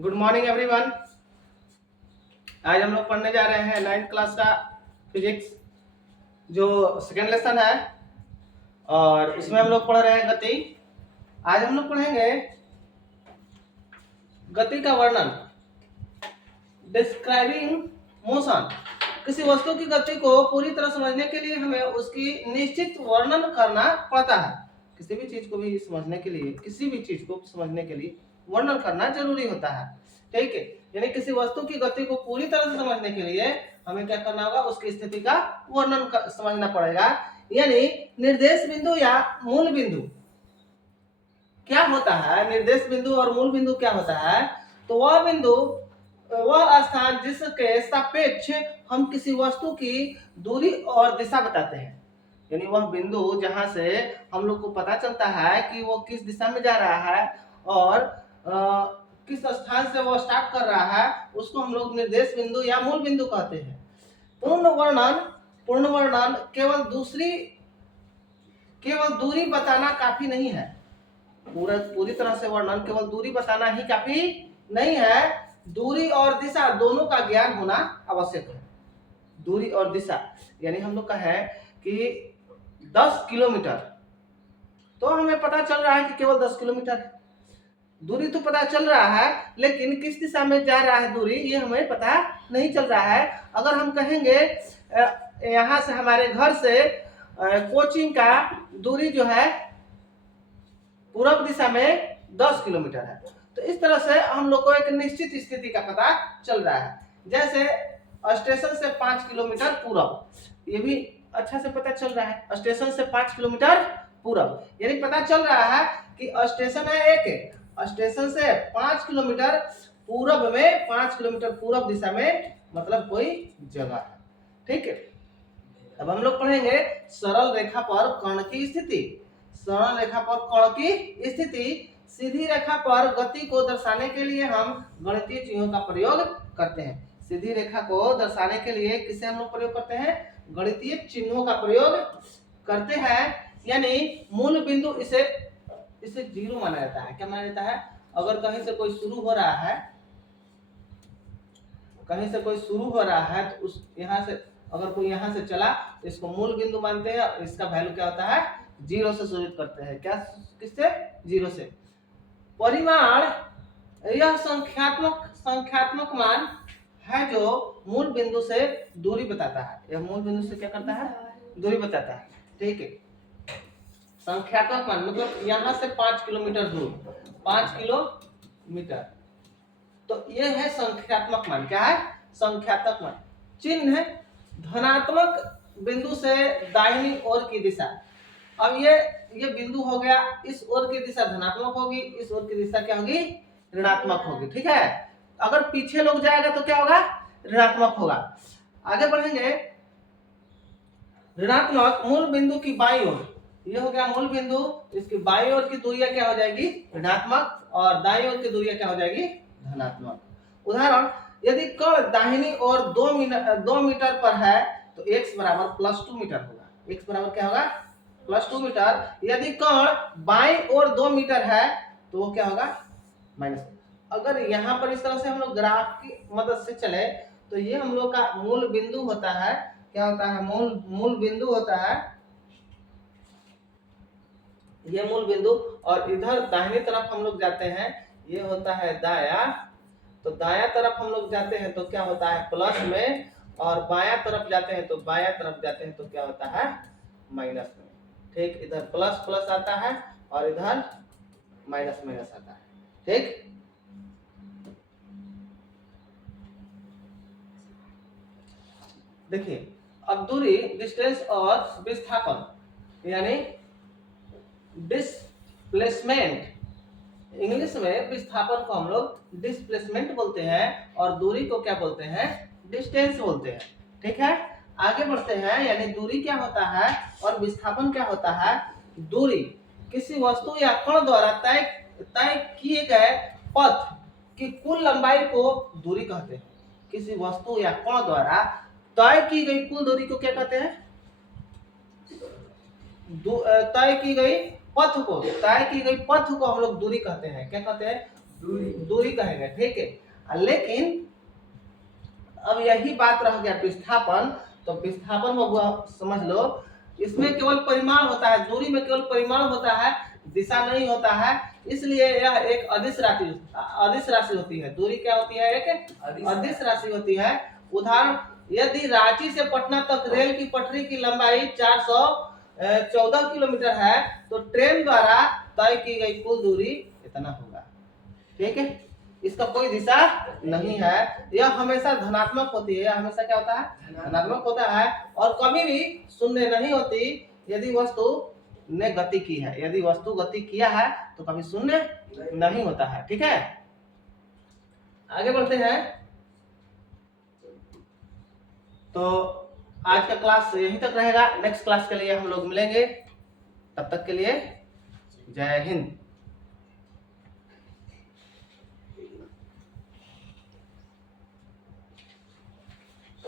Good morning everyone. आज हम लोग पढ़ने जा रहे हैं 9th क्लास का फिजिक्स जो सेकेंड लेसन है और इसमें हम लोग पढ़ रहे हैं गति। आज हम लोग पढ़ेंगे गति का वर्णन, डिस्क्राइबिंग मोशन। किसी वस्तु की गति को पूरी तरह समझने के लिए हमें उसकी निश्चित वर्णन करना पड़ता है। किसी भी चीज को भी समझने के लिए, किसी भी चीज को समझने के लिए वर्णन करना जरूरी होता है। ठीक है, यानी किसी वस्तु की गति को पूरी तरह से समझने के लिए हमें क्या करना होगा, उसकी स्थिति का वर्णन समझना पड़ेगा। यानी निर्देश बिंदु या मूल बिंदु क्या होता है, निर्देश बिंदु और मूल बिंदु क्या होता है, तो वह बिंदु, वह स्थान जिसके सापेक्ष हम किसी वस्तु की दूरी और दिशा बताते हैं। यानी वह बिंदु जहां से हम लोग को पता चलता है कि वो किस दिशा में जा रहा है और किस स्थान से वो स्टार्ट कर रहा है, उसको हम लोग निर्देश बिंदु या मूल बिंदु कहते हैं। पूर्ण वर्णन केवल दूरी बताना काफी नहीं है। पूरी तरह से वर्णन केवल दूरी बताना ही काफी नहीं है, दूरी और दिशा दोनों का ज्ञान होना आवश्यक है। दूरी और दिशा यानी हम लोग कहें कि 10 किलोमीटर, तो हमें पता चल रहा है कि केवल 10 किलोमीटर है। दूरी तो पता चल रहा है, लेकिन किस दिशा में जा रहा है दूरी ये हमें पता नहीं चल रहा है। अगर हम कहेंगे यहाँ से, हमारे घर से कोचिंग का दूरी जो है पूर्व दिशा में 10 किलोमीटर है, तो इस तरह से हम लोग को एक निश्चित स्थिति का पता चल रहा है। जैसे स्टेशन से 5 किलोमीटर पूर्व, ये भी अच्छा से पता चल रहा है। स्टेशन से 5 किलोमीटर पूर्व यानी पता चल रहा है कि स्टेशन है एक, स्टेशन से 5 किलोमीटर पूर्व में, 5 किलोमीटर पूर्व दिशा में मतलब कोई जगह है। ठीक है, अब हम लोग पढ़ेंगे सरल रेखा पर कण की स्थिति। सरल रेखा पर कण की स्थिति, सीधी रेखा पर गति को दर्शाने के लिए हम गणितीय चिन्हों का प्रयोग करते हैं। सीधी रेखा को दर्शाने के लिए किसे हम लोग प्रयोग करते हैं, गणितीय चिन्हों का प्रयोग करते हैं। यानी मूल बिंदु इसे जीरो माना जाता है। क्या माना जाता है, अगर कहीं से कोई शुरू हो रहा है, तो उस यहाँ से अगर कोई यहाँ से चला तो इसको मूल बिंदु मानते हैं और इसका वैल्यू क्या होता है, 0 से शुरू करते हैं। क्या, किससे, 0 से। परिमाण, यह संख्यात्मक मान है जो मूल बिंदु से दूरी बताता है। यह मूल बिंदु से क्या करता है, दूरी बताता है। ठीक है, संख्यात्मक मान मतलब यहाँ से 5 किलोमीटर दूर, 5 किलोमीटर, तो ये है संख्यात्मक मान। क्या है, संख्यात्मक मान। चिन्ह, धनात्मक बिंदु से दाहिनी ओर की दिशा। अब ये बिंदु हो गया, इस ओर की दिशा धनात्मक होगी, इस ओर की दिशा क्या होगी, ऋणात्मक होगी। ठीक है, अगर पीछे लोग जाएगा तो क्या होगा, ऋणात्मक होगा। आगे बढ़ेंगे, ऋणात्मक मूल बिंदु की बाईं ओर, ये हो गया मूल बिंदु, इसकी बाईं ओर की दूरियां क्या हो जाएगी, ऋणात्मक, और दाईं ओर की दूरियां क्या हो जाएगी, धनात्मक। उदाहरण, यदि कण दाहिनी ओर 2 मीटर पर है तो x बराबर +2 मीटर होगा। x बराबर क्या होगा, +2 मीटर। यदि कण बाईं ओर 2 मीटर है तो वो क्या होगा, -। अगर यहाँ पर इस तरह से हम लोग ग्राफ की मदद से चले तो ये हम लोग का मूल बिंदु होता है। क्या होता है, मूल बिंदु होता है, ये मूल बिंदु। और इधर दाहिनी तरफ हम लोग जाते हैं, ये होता है दाया, तो दाया तरफ हम लोग जाते हैं तो क्या होता है, प्लस में, और बाया तरफ जाते हैं तो क्या होता है, माइनस में। ठीक, इधर प्लस प्लस आता है और इधर माइनस माइनस आता है। ठीक, देखिए अब दूरी, डिस्टेंस और विस्थापन यानी डिस्प्लेसमेंट, इंग्लिश में विस्थापन को हम लोग डिस्प्लेसमेंट बोलते हैं और दूरी को क्या बोलते हैं, डिस्टेंस बोलते हैं। ठीक है, आगे बढ़ते हैं। यानी दूरी क्या होता है और विस्थापन क्या होता है। दूरी किसी वस्तु या कण द्वारा तय किए गए पथ की कुल लंबाई को दूरी कहते हैं। किसी वस्तु या कण द्वारा तय की गई कुल दूरी को क्या कहते हैं, तय की गई पथ को हम लोग दूरी कहते हैं। क्या कहते हैं, दूरी कहेंगे, ठीक है। लेकिन अब यही बात रह गया विस्थापन। तो विस्थापन में वो समझ लो, इसमें केवल परिमाण होता है, दूरी में केवल परिमाण होता है, दिशा नहीं होता है। इसलिए यह एक अदिश राशि होती है। दूरी क्या होती है? एक अदिश राशि होती है। उदाहरण, यदि रांची से पटना तक रेल की पटरी की लंबाई 414 किलोमीटर है, तो ट्रेन द्वारा तय की गई कुल दूरी इतना होगा। ठीक है, इसका कोई दिशा नहीं है। यह हमेशा धनात्मक होती है। यह हमेशा क्या होता है? धनात्मक होता है। और कभी भी शून्य नहीं होती यदि वस्तु ने गति की है। यदि वस्तु गति किया है तो कभी शून्य नहीं होता है। ठीक है, आगे बढ़ते हैं। तो आज का क्लास यहीं तक रहेगा। नेक्स्ट क्लास के लिए हम लोग मिलेंगे। तब तक के लिए जय हिंद।